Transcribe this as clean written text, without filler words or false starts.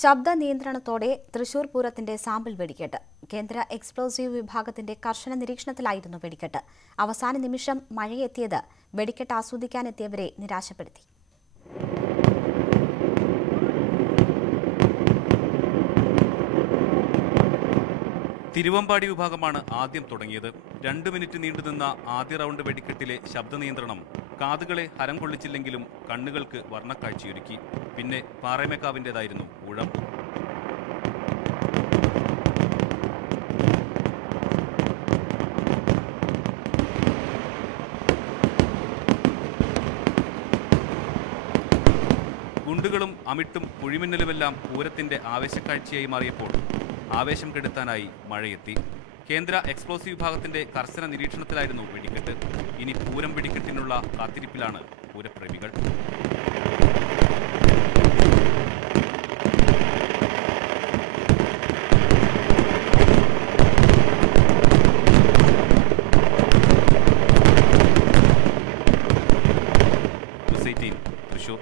ശബ്ദ നിയന്ത്രണത്തോടെ തൃശൂർ പൂരത്തിന്റെ സാമ്പിൾ വെടിക്കെട്ട്. കേന്ദ്ര എക്സ്പ്ലോസീവ് വിഭാഗത്തിന്റെ കർശന നിരീക്ഷണത്തിലായിരുന്നു വെടിക്കെട്ട്. അവസാന നിമിഷം മഴയെത്തിയത് വെടിക്കെട്ട് ആസ്വദിക്കാനെത്തിയവരെ നിരാശപ്പെടുത്തി. തിരുവമ്പാടി വിഭാഗമാണ് ആദ്യം തുടങ്ങിയത്. 2 മിനിറ്റ് നീണ്ടുനിന്ന ആദ്യ റൗണ്ട് വെടിക്കെട്ടിലെ ശബ്ദ നിയന്ത്രണം കാതുകളെ ഹരം കൊള്ളിച്ചില്ലെങ്കിലും കണ്ണുകൾക്ക് വർണ്ണക്കാഴ്ചയൊരുക്കി. പിന്നെ പാറമേക്കാവിൻ്റെതായിരുന്നു ഊഴം. ഗുണ്ടുകളും അമിട്ടും കുഴിമിന്നലുമെല്ലാം പൂരത്തിന്റെ ആവേശക്കാഴ്ചയായി മാറിയപ്പോൾ ആവേശം കെടുത്താനായി മഴയെത്തി. കേന്ദ്ര എക്സ്പ്ലോസീവ് വിഭാഗത്തിന്റെ കർശന നിരീക്ഷണത്തിലായിരുന്നു വെടിക്കെട്ട്. ഇനി പൂരം വെടിക്കെട്ടിനുള്ള കാത്തിരിപ്പിലാണ് പൂരപ്രേമികൾ. തൃശൂർ.